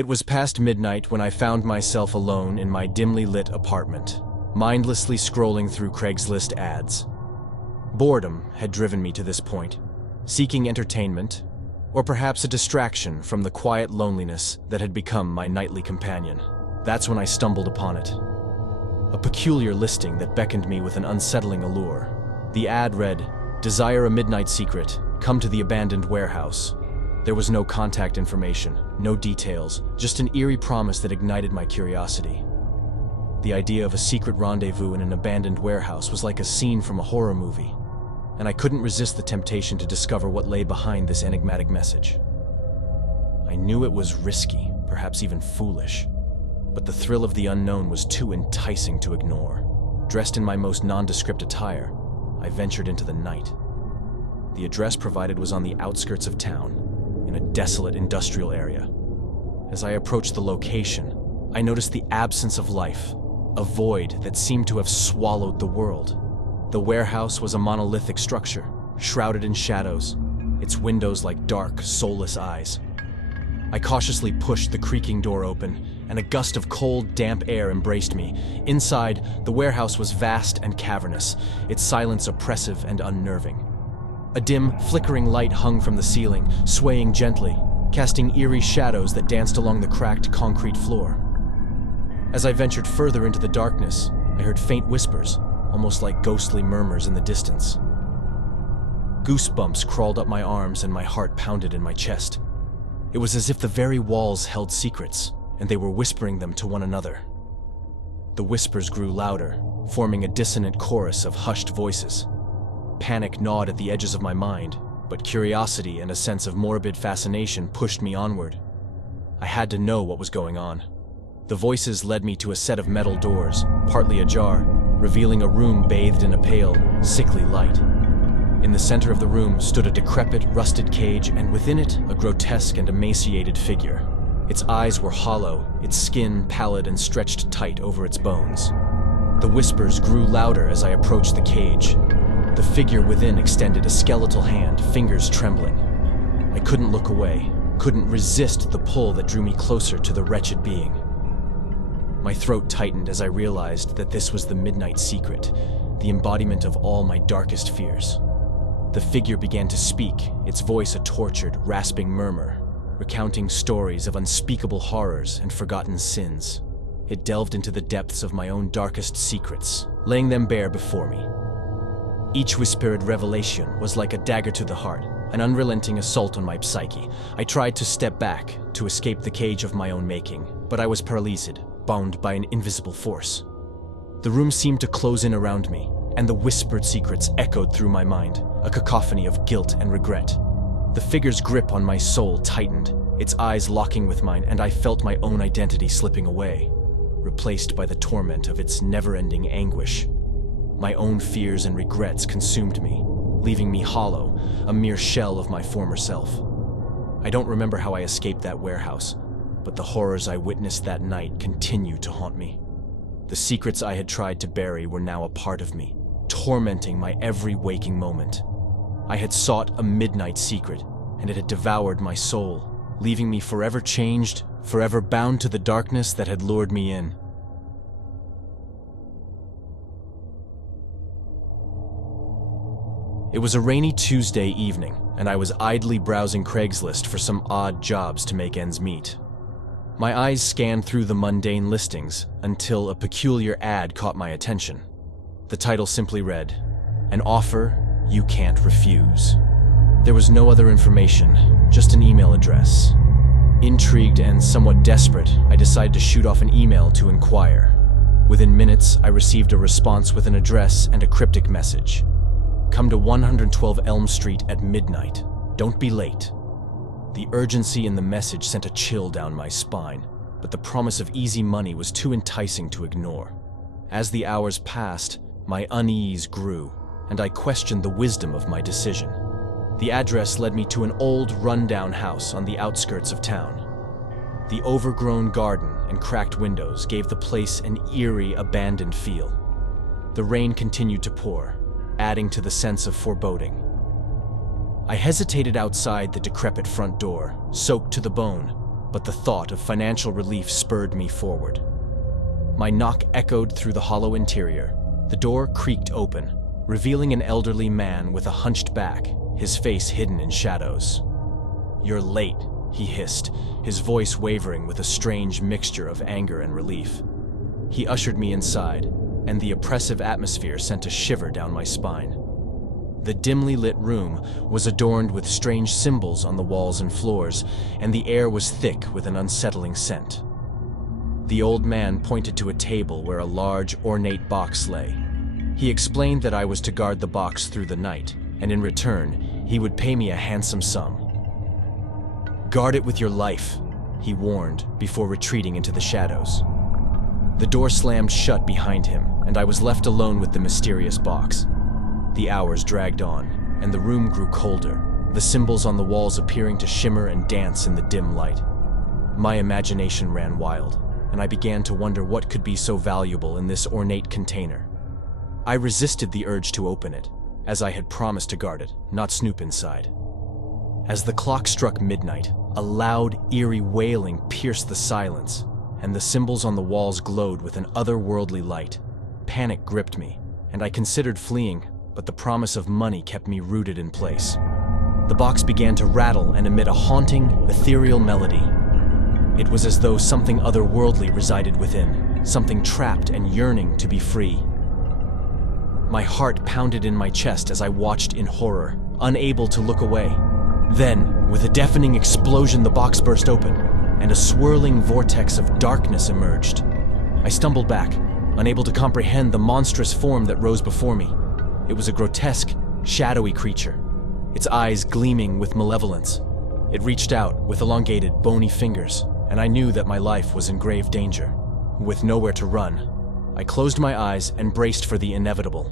It was past midnight when I found myself alone in my dimly lit apartment, mindlessly scrolling through Craigslist ads. Boredom had driven me to this point, seeking entertainment, or perhaps a distraction from the quiet loneliness that had become my nightly companion. That's when I stumbled upon it. A peculiar listing that beckoned me with an unsettling allure. The ad read, "Desire a midnight secret, come to the abandoned warehouse." There was no contact information, no details, just an eerie promise that ignited my curiosity. The idea of a secret rendezvous in an abandoned warehouse was like a scene from a horror movie, and I couldn't resist the temptation to discover what lay behind this enigmatic message. I knew it was risky, perhaps even foolish, but the thrill of the unknown was too enticing to ignore. Dressed in my most nondescript attire, I ventured into the night. The address provided was on the outskirts of town, in a desolate industrial area. As I approached the location, I noticed the absence of life, a void that seemed to have swallowed the world. The warehouse was a monolithic structure, shrouded in shadows, its windows like dark, soulless eyes. I cautiously pushed the creaking door open, and a gust of cold, damp air embraced me. Inside, the warehouse was vast and cavernous, its silence oppressive and unnerving. A dim, flickering light hung from the ceiling, swaying gently, casting eerie shadows that danced along the cracked concrete floor. As I ventured further into the darkness, I heard faint whispers, almost like ghostly murmurs in the distance. Goosebumps crawled up my arms and my heart pounded in my chest. It was as if the very walls held secrets, and they were whispering them to one another. The whispers grew louder, forming a dissonant chorus of hushed voices. Panic gnawed at the edges of my mind, but curiosity and a sense of morbid fascination pushed me onward. I had to know what was going on. The voices led me to a set of metal doors, partly ajar, revealing a room bathed in a pale, sickly light. In the center of the room stood a decrepit, rusted cage, and within it, a grotesque and emaciated figure. Its eyes were hollow, its skin pallid and stretched tight over its bones. The whispers grew louder as I approached the cage. The figure within extended a skeletal hand, fingers trembling. I couldn't look away, couldn't resist the pull that drew me closer to the wretched being. My throat tightened as I realized that this was the midnight secret, the embodiment of all my darkest fears. The figure began to speak, its voice a tortured, rasping murmur, recounting stories of unspeakable horrors and forgotten sins. It delved into the depths of my own darkest secrets, laying them bare before me. Each whispered revelation was like a dagger to the heart, an unrelenting assault on my psyche. I tried to step back, to escape the cage of my own making, but I was paralyzed, bound by an invisible force. The room seemed to close in around me, and the whispered secrets echoed through my mind, a cacophony of guilt and regret. The figure's grip on my soul tightened, its eyes locking with mine, and I felt my own identity slipping away, replaced by the torment of its never-ending anguish. My own fears and regrets consumed me, leaving me hollow, a mere shell of my former self. I don't remember how I escaped that warehouse, but the horrors I witnessed that night continue to haunt me. The secrets I had tried to bury were now a part of me, tormenting my every waking moment. I had sought a midnight secret, and it had devoured my soul, leaving me forever changed, forever bound to the darkness that had lured me in. It was a rainy Tuesday evening, and I was idly browsing Craigslist for some odd jobs to make ends meet. My eyes scanned through the mundane listings until a peculiar ad caught my attention. The title simply read, "An offer you can't refuse." There was no other information, just an email address. Intrigued and somewhat desperate, I decided to shoot off an email to inquire. Within minutes, I received a response with an address and a cryptic message. "Come to 112 Elm Street at midnight. Don't be late." The urgency in the message sent a chill down my spine, but the promise of easy money was too enticing to ignore. As the hours passed, my unease grew, and I questioned the wisdom of my decision. The address led me to an old, run-down house on the outskirts of town. The overgrown garden and cracked windows gave the place an eerie, abandoned feel. The rain continued to pour, adding to the sense of foreboding. I hesitated outside the decrepit front door, soaked to the bone, but the thought of financial relief spurred me forward. My knock echoed through the hollow interior. The door creaked open, revealing an elderly man with a hunched back, his face hidden in shadows. "You're late," he hissed, his voice wavering with a strange mixture of anger and relief. He ushered me inside, and the oppressive atmosphere sent a shiver down my spine. The dimly lit room was adorned with strange symbols on the walls and floors, and the air was thick with an unsettling scent. The old man pointed to a table where a large, ornate box lay. He explained that I was to guard the box through the night, and in return, he would pay me a handsome sum. "Guard it with your life," he warned before retreating into the shadows. The door slammed shut behind him, and I was left alone with the mysterious box. The hours dragged on, and the room grew colder, the symbols on the walls appearing to shimmer and dance in the dim light. My imagination ran wild, and I began to wonder what could be so valuable in this ornate container. I resisted the urge to open it, as I had promised to guard it, not snoop inside. As the clock struck midnight, a loud, eerie wailing pierced the silence, and the symbols on the walls glowed with an otherworldly light. Panic gripped me, and I considered fleeing, but the promise of money kept me rooted in place. The box began to rattle and emit a haunting, ethereal melody. It was as though something otherworldly resided within, something trapped and yearning to be free. My heart pounded in my chest as I watched in horror, unable to look away. Then, with a deafening explosion, the box burst open, and a swirling vortex of darkness emerged. I stumbled back, unable to comprehend the monstrous form that rose before me. It was a grotesque, shadowy creature, its eyes gleaming with malevolence. It reached out with elongated, bony fingers, and I knew that my life was in grave danger. With nowhere to run, I closed my eyes and braced for the inevitable.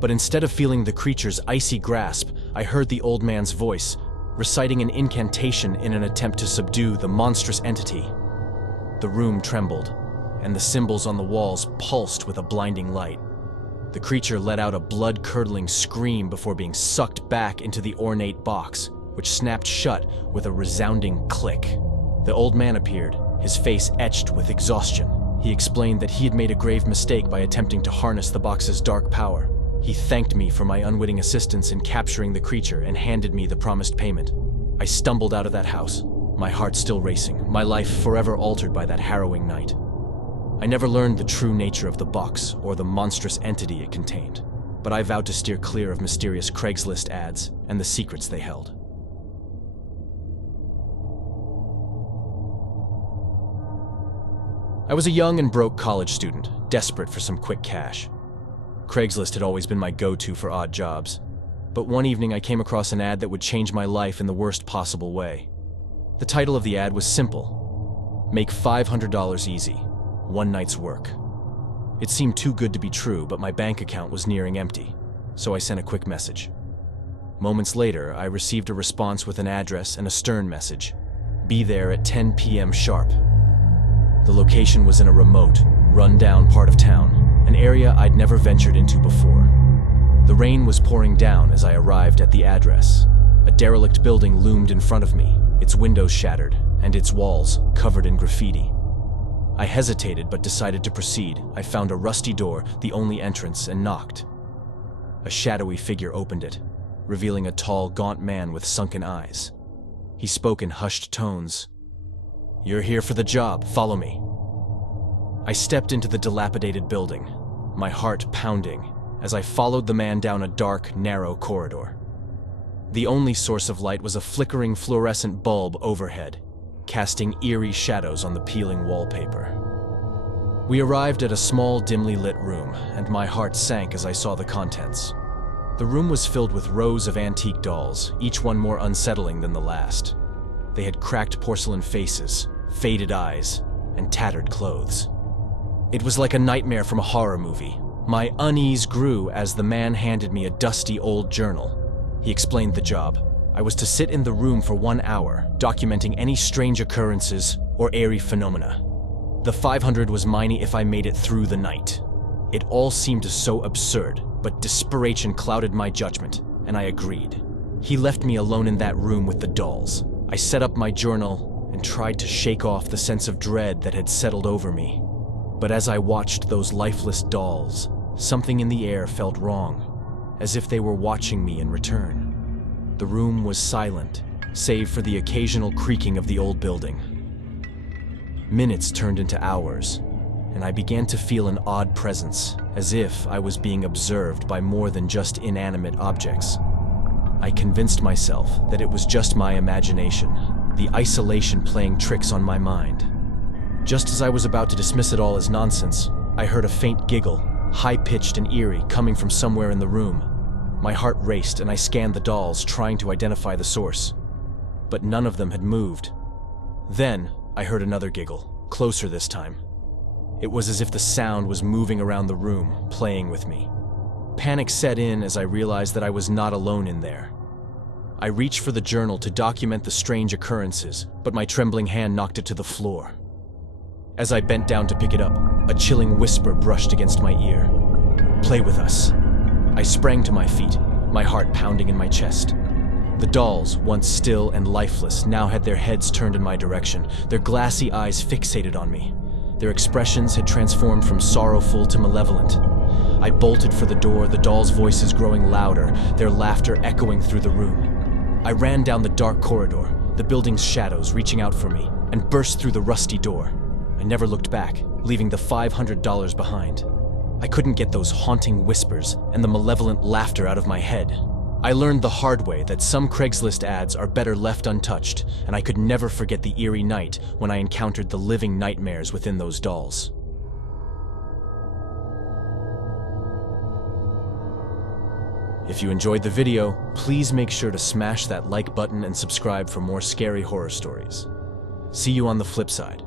But instead of feeling the creature's icy grasp, I heard the old man's voice, reciting an incantation in an attempt to subdue the monstrous entity. The room trembled, and the symbols on the walls pulsed with a blinding light. The creature let out a blood-curdling scream before being sucked back into the ornate box, which snapped shut with a resounding click. The old man appeared, his face etched with exhaustion. He explained that he had made a grave mistake by attempting to harness the box's dark power. He thanked me for my unwitting assistance in capturing the creature and handed me the promised payment. I stumbled out of that house, my heart still racing, my life forever altered by that harrowing night. I never learned the true nature of the box or the monstrous entity it contained, but I vowed to steer clear of mysterious Craigslist ads and the secrets they held. I was a young and broke college student, desperate for some quick cash. Craigslist had always been my go-to for odd jobs, but one evening I came across an ad that would change my life in the worst possible way. The title of the ad was simple: "Make $500 easy, one night's work." It seemed too good to be true, but my bank account was nearing empty, so I sent a quick message. Moments later, I received a response with an address and a stern message: "Be there at 10 p.m. sharp." The location was in a remote, run-down part of town, an area I'd never ventured into before. The rain was pouring down as I arrived at the address. A derelict building loomed in front of me, its windows shattered, and its walls covered in graffiti. I hesitated but decided to proceed. I found a rusty door, the only entrance, and knocked. A shadowy figure opened it, revealing a tall, gaunt man with sunken eyes. He spoke in hushed tones. "You're here for the job, follow me." I stepped into the dilapidated building, my heart pounding, as I followed the man down a dark, narrow corridor. The only source of light was a flickering fluorescent bulb overhead, casting eerie shadows on the peeling wallpaper. We arrived at a small, dimly lit room, and my heart sank as I saw the contents. The room was filled with rows of antique dolls, each one more unsettling than the last. They had cracked porcelain faces, faded eyes, and tattered clothes. It was like a nightmare from a horror movie. My unease grew as the man handed me a dusty old journal. He explained the job. I was to sit in the room for 1 hour, documenting any strange occurrences or eerie phenomena. The 500 was mine if I made it through the night. It all seemed so absurd, but desperation clouded my judgment, and I agreed. He left me alone in that room with the dolls. I set up my journal and tried to shake off the sense of dread that had settled over me. But as I watched those lifeless dolls, something in the air felt wrong, as if they were watching me in return. The room was silent, save for the occasional creaking of the old building. Minutes turned into hours, and I began to feel an odd presence, as if I was being observed by more than just inanimate objects. I convinced myself that it was just my imagination, the isolation playing tricks on my mind. Just as I was about to dismiss it all as nonsense, I heard a faint giggle, high-pitched and eerie, coming from somewhere in the room. My heart raced and I scanned the dolls, trying to identify the source. But none of them had moved. Then, I heard another giggle, closer this time. It was as if the sound was moving around the room, playing with me. Panic set in as I realized that I was not alone in there. I reached for the journal to document the strange occurrences, but my trembling hand knocked it to the floor. As I bent down to pick it up, a chilling whisper brushed against my ear. "Play with us." I sprang to my feet, my heart pounding in my chest. The dolls, once still and lifeless, now had their heads turned in my direction, their glassy eyes fixated on me. Their expressions had transformed from sorrowful to malevolent. I bolted for the door, the dolls' voices growing louder, their laughter echoing through the room. I ran down the dark corridor, the building's shadows reaching out for me, and burst through the rusty door. I never looked back, leaving the $500 behind. I couldn't get those haunting whispers and the malevolent laughter out of my head. I learned the hard way that some Craigslist ads are better left untouched, and I could never forget the eerie night when I encountered the living nightmares within those dolls. If you enjoyed the video, please make sure to smash that like button and subscribe for more scary horror stories. See you on the flip side.